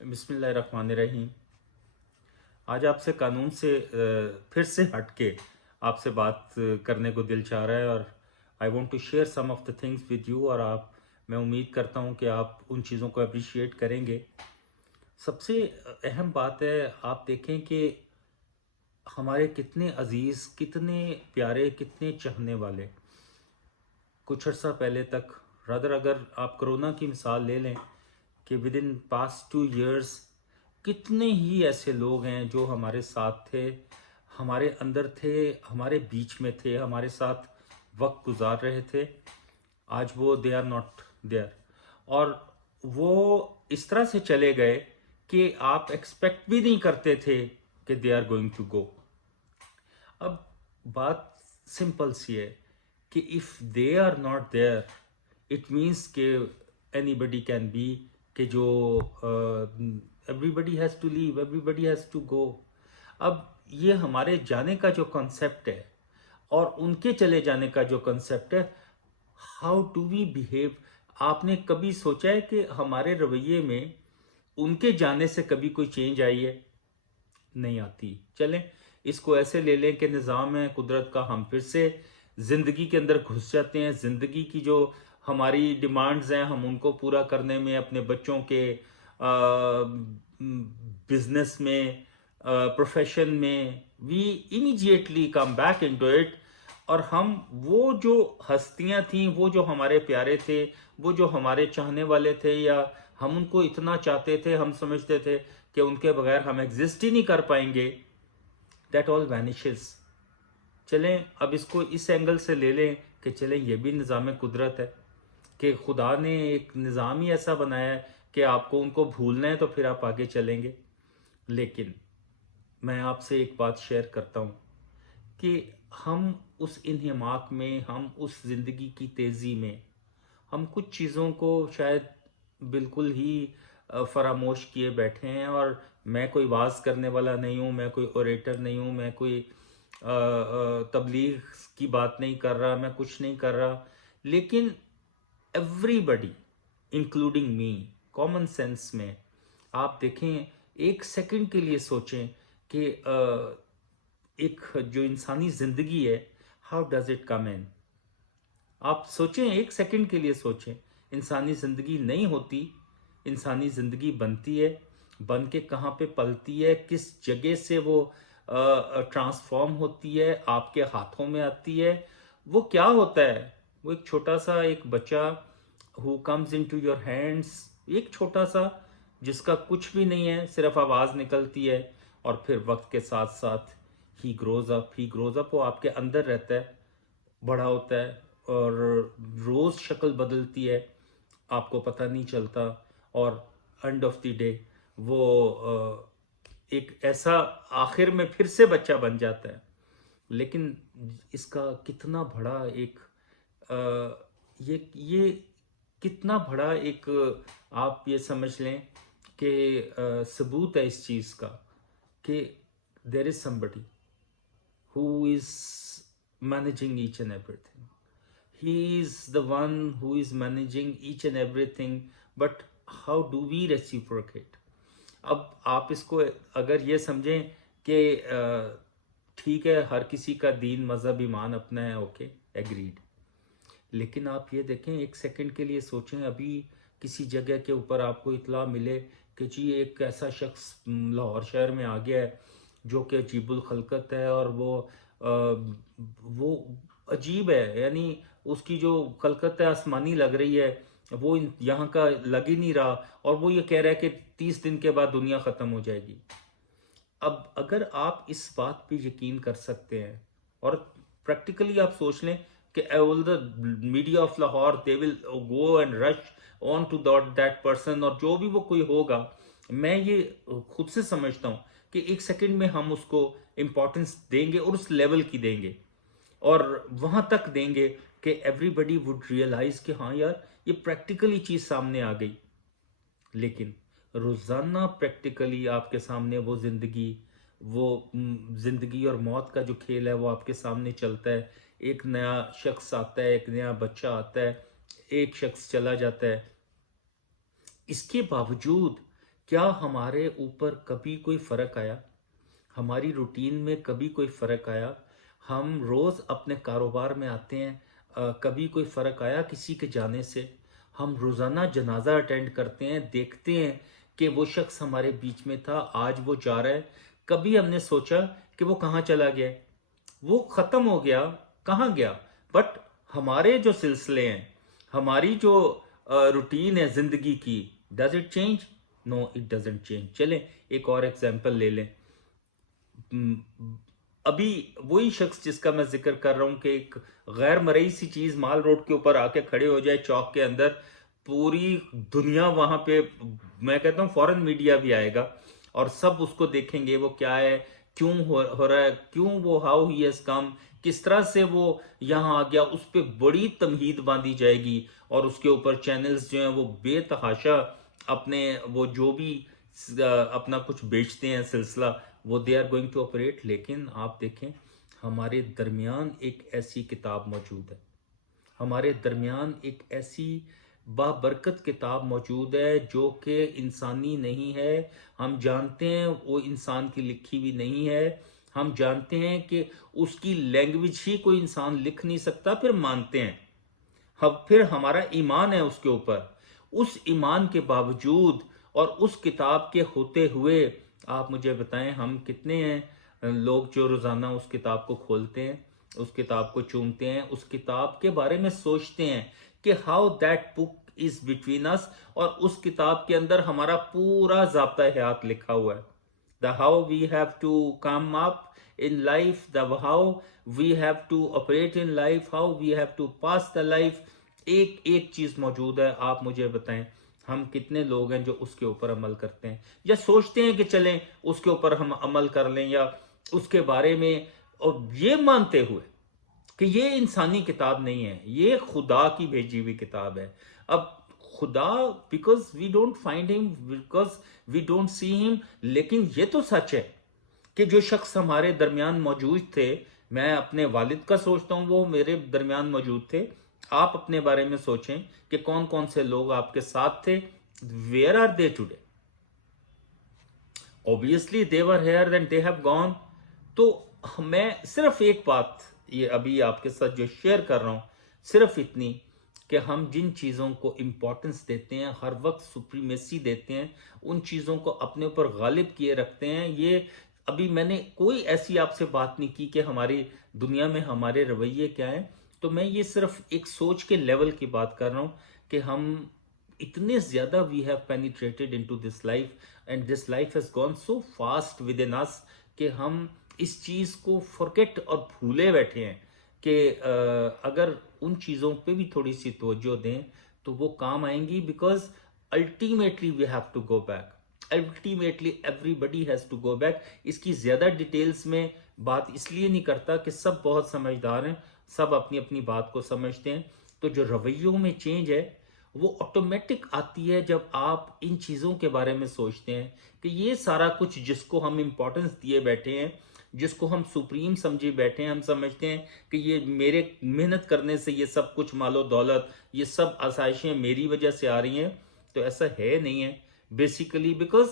بسم اللہ الرحمن الرحیم۔ آج آپ سے قانون سے پھر سے ہٹ کے آپ سے بات کرنے کو دل چاہ رہا ہے، اور I want to share some of the things with you, اور میں امید کرتا ہوں کہ آپ ان چیزوں کو اپریشیٹ کریں گے۔ سب سے اہم بات ہے، آپ دیکھیں کہ ہمارے کتنے عزیز، کتنے پیارے، کتنے چاہنے والے کچھ عرصہ پہلے تک، رادر اگر آپ کرونا کی مثال لے لیں کہ ود ان پاسٹ 2 ایئرس کتنے ہی ایسے لوگ ہیں جو ہمارے ساتھ تھے، ہمارے اندر تھے، ہمارے بیچ میں تھے، ہمارے ساتھ وقت گزار رہے تھے۔ آج وہ دے آر ناٹ دیئر، اور وہ اس طرح سے چلے گئے کہ آپ ایکسپیکٹ بھی نہیں کرتے تھے کہ they are going to go. اب بات سمپل سی ہے کہ if they are not there it means کہ اینی بڈی کین بی، کہ جو everybody has to leave, everybody has to go. اب یہ ہمارے جانے کا جو کنسیپٹ ہے اور ان کے چلے جانے کا جو کنسیپٹ ہے، ہاؤ ڈو وی بیہیو؟ آپ نے کبھی سوچا ہے کہ ہمارے رویے میں ان کے جانے سے کبھی کوئی چینج آئی ہے؟ نہیں آتی۔ چلیں اس کو ایسے لے لیں کہ نظام ہے قدرت کا، ہم پھر سے زندگی کے اندر گھس جاتے ہیں، زندگی کی جو ہماری ڈیمانڈز ہیں ہم ان کو پورا کرنے میں، اپنے بچوں کے بزنس میں، پروفیشن میں، we immediately come back into it, اور ہم وہ جو ہستیاں تھیں، وہ جو ہمارے پیارے تھے، وہ جو ہمارے چاہنے والے تھے، یا ہم ان کو اتنا چاہتے تھے، ہم سمجھتے تھے کہ ان کے بغیر ہم ایگزسٹ ہی نہیں کر پائیں گے، دیٹ آل وینشز۔ چلیں اب اس کو اس اینگل سے لے لیں کہ چلیں یہ بھی نظام قدرت ہے، کہ خدا نے ایک نظام ہی ایسا بنایا ہے کہ آپ کو ان کو بھولنا ہے تو پھر آپ آگے چلیں گے۔ لیکن میں آپ سے ایک بات شیئر کرتا ہوں کہ ہم اس انہماک میں، ہم اس زندگی کی تیزی میں، ہم کچھ چیزوں کو شاید بالکل ہی فراموش کیے بیٹھے ہیں۔ اور میں کوئی واز کرنے والا نہیں ہوں، میں کوئی اوریٹر نہیں ہوں، میں کوئی تبلیغ کی بات نہیں کر رہا، میں کچھ نہیں کر رہا، لیکن ایوری بڈی انکلوڈنگ می، کامن سینس میں آپ دیکھیں، ایک سیکنڈ کے لیے سوچیں کہ ایک جو انسانی زندگی ہے، ہاؤ ڈز اٹ کم ان؟ آپ سوچیں، ایک سیکنڈ کے لیے سوچیں، انسانی زندگی نہیں ہوتی، انسانی زندگی بنتی ہے، بن کے کہاں پہ پلتی ہے، کس جگہ سے وہ ٹرانسفارم ہوتی ہے، آپ کے ہاتھوں میں آتی ہے، وہ کیا ہوتا ہے؟ وہ ایک چھوٹا سا ایک بچہ who comes into your hands، ایک چھوٹا سا جس کا کچھ بھی نہیں ہے، صرف آواز نکلتی ہے، اور پھر وقت کے ساتھ ساتھ he grows up, he grows up, وہ آپ کے اندر رہتا ہے، بڑا ہوتا ہے، اور روز شکل بدلتی ہے، آپ کو پتہ نہیں چلتا، اور اینڈ آف دی ڈے وہ ایک ایسا آخر میں پھر سے بچہ بن جاتا ہے۔ لیکن اس کا کتنا بڑا ایک یہ کتنا بڑا ایک آپ یہ سمجھ لیں کہ ثبوت ہے اس چیز کا کہ دیر از somebody who is managing each and everything. He is the one who is managing each and everything, but how do we reciprocate؟ اب آپ اس کو اگر یہ سمجھیں کہ ٹھیک ہے، ہر کسی کا دین، مذہب، ایمان اپنا ہے، اوکے، ایگریڈ، لیکن آپ یہ دیکھیں، ایک سیکنڈ کے لیے سوچیں، ابھی کسی جگہ کے اوپر آپ کو اطلاع ملے کہ جی ایک ایسا شخص لاہور شہر میں آ گیا ہے جو کہ عجیب الخلقت ہے، اور وہ عجیب ہے، یعنی اس کی جو خلقت ہے آسمانی لگ رہی ہے، وہ یہاں کا لگ ہی نہیں رہا، اور وہ یہ کہہ رہا ہے کہ 30 دن کے بعد دنیا ختم ہو جائے گی۔ اب اگر آپ اس بات پہ یقین کر سکتے ہیں، اور پریکٹیکلی آپ سوچ لیں کہ all the media of Lahore they will go and rush on to that person، اور جو بھی وہ کوئی ہوگا، میں یہ خود سے سمجھتا ہوں کہ ایک سیکنڈ میں ہم اس کو امپورٹنس دیں گے، اور اس لیول کی دیں گے، اور وہاں تک دیں گے کہ ایوری بڈی وڈ ریئلائز کہ ہاں یار یہ پریکٹیکلی چیز سامنے آ گئی۔ لیکن روزانہ پریکٹیکلی آپ کے سامنے وہ زندگی اور موت کا جو کھیل ہے وہ آپ کے سامنے چلتا ہے، ایک نیا شخص آتا ہے، ایک نیا بچہ آتا ہے، ایک شخص چلا جاتا ہے، اس کے باوجود क्या हमारे ऊपर कभी कोई फ़र्क आया? हमारी रूटीन में कभी कोई फ़र्क आया? हम रोज़ अपने कारोबार में आते हैं, कभी कोई फ़र्क आया किसी के जाने से? हम रोज़ाना जनाज़ा अटेंड करते हैं, देखते हैं कि वो शख्स हमारे बीच में था, आज वो जा रहा है। कभी हमने सोचा कि वो कहाँ चला गया है? वो ख़त्म हो गया, कहाँ गया? बट हमारे जो सिलसिले हैं, हमारी जो रूटीन है ज़िंदगी की, does it change? No, it doesn't change. चलें एक और एग्जांपल ले लें। अभी वही शख्स जिसका मैं जिक्र कर रहा हूं कि एक गैर मरई सी चीज माल रोड के ऊपर आके खड़े हो जाए चौक के अंदर, पूरी दुनिया वहां पे, मैं कहता हूं फॉरेन मीडिया भी आएगा और सब उसको देखेंगे वो क्या है, क्यों हो रहा है, क्यों वो, हाउ ही हैज कम, किस तरह से वो यहाँ आ गया, उस पर बड़ी तमहीद बांधी जाएगी और उसके ऊपर चैनल्स जो हैं वो बेतहाशा अपने वो जो भी अपना कुछ बेचते हैं सिलसिला, वो they are going to operate. लेकिन आप देखें, हमारे दरमियान एक ऐसी किताब मौजूद है, हमारे दरमियान एक ऐसी बाबरकत किताब मौजूद है जो कि इंसानी नहीं है। हम जानते हैं वो इंसान की लिखी भी नहीं है, हम जानते हैं कि उसकी लैंग्वेज ही कोई इंसान लिख नहीं सकता, फिर मानते हैं, हम फिर हमारा ईमान है उसके ऊपर। उस ईमान के बावजूद और उस किताब के होते हुए आप मुझे बताएं, हम कितने हैं लोग जो रोज़ाना उस किताब को खोलते हैं, उस किताब को चूमते हैं, उस किताब के बारे में सोचते हैं कि how that book is between us, और उस किताब के अंदर हमारा पूरा ज़ाब्ता हयात लिखा हुआ है। The how we have to come up in life, the how we have to operate in life, how we have to pass the life, एक एक चीज मौजूद है। आप मुझे बताएं, हम कितने लोग हैं जो उसके ऊपर अमल करते हैं या सोचते हैं कि चलें उसके ऊपर हम अमल कर लें, या उसके बारे में, और ये मानते हुए कि ये इंसानी किताब नहीं है, ये खुदा की भेजी हुई किताब है। अब खुदा, because we don't find him, because we don't see him, लेकिन ये तो सच है कि जो शख्स हमारे दरमियान मौजूद थे, मैं अपने वालिद का सोचता हूं वो मेरे दरमियान मौजूद थे, आप अपने बारे में सोचें कि कौन कौन से लोग आपके साथ थे, where are they today? Obviously they were here and they have gone. तो मैं सिर्फ एक बात ये अभी आपके साथ जो शेयर कर रहा हूं, सिर्फ इतनी कि हम जिन चीज़ों को इम्पोर्टेंस देते हैं, हर वक्त सुप्रीमेसी देते हैं, उन चीज़ों को अपने ऊपर गालिब किए रखते हैं। ये अभी मैंने कोई ऐसी आपसे बात नहीं की कि हमारी दुनिया में हमारे रवैये क्या हैं, तो मैं ये सिर्फ एक सोच के लेवल की बात कर रहा हूँ कि हम इतने ज़्यादा we have penetrated into this life and this life has gone so fast within us कि हम इस चीज़ को फॉरगेट और भूले बैठे हैं कि अगर उन चीज़ों पे भी थोड़ी सी तवज्जो दें तो वो काम आएंगी। Because ultimately we have to go back, ultimately everybody has to go back. इसकी ज़्यादा डिटेल्स में बात इसलिए नहीं करता कि सब बहुत समझदार हैं, सब अपनी अपनी बात को समझते हैं। तो जो रवैयों में चेंज है वो ऑटोमेटिक आती है जब आप इन चीज़ों के बारे में सोचते हैं कि ये सारा कुछ जिसको हम इम्पोर्टेंस दिए बैठे हैं, जिसको हम सुप्रीम समझे बैठे हैं, हम समझते हैं कि ये मेरे मेहनत करने से ये सब कुछ मालो दौलत, ये सब आसाइशें मेरी वजह से आ रही हैं, तो ऐसा है नहीं है बेसिकली। बिकॉज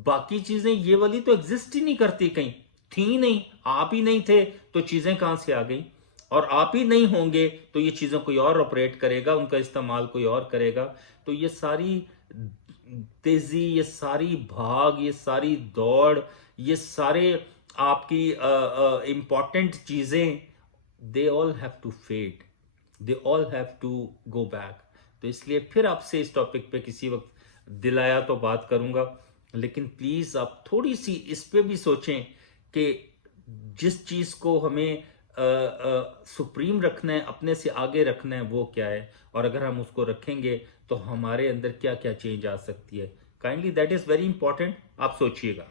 बाकी चीज़ें ये वाली तो एग्जिस्ट ही नहीं करती, कहीं थी नहीं, आप ही नहीं थे तो चीज़ें कहाँ से आ गई, और आप ही नहीं होंगे तो ये चीज़ें कोई और ऑपरेट करेगा, उनका इस्तेमाल कोई और करेगा। तो ये सारी तेजी, ये सारी भाग, ये सारी दौड़, ये सारे आपकी इम्पॉर्टेंट चीज़ें, they all have to fade, they all have to go back. तो इसलिए फिर आपसे इस टॉपिक पे किसी वक्त दिलाया तो बात करूंगा, लेकिन प्लीज़ आप थोड़ी सी इस पे भी सोचें कि जिस चीज़ को हमें सुप्रीम रखना है, अपने से आगे रखना है, वो क्या है, और अगर हम उसको रखेंगे तो हमारे अंदर क्या क्या चेंज आ सकती है। Kindly that is very important, आप सोचिएगा।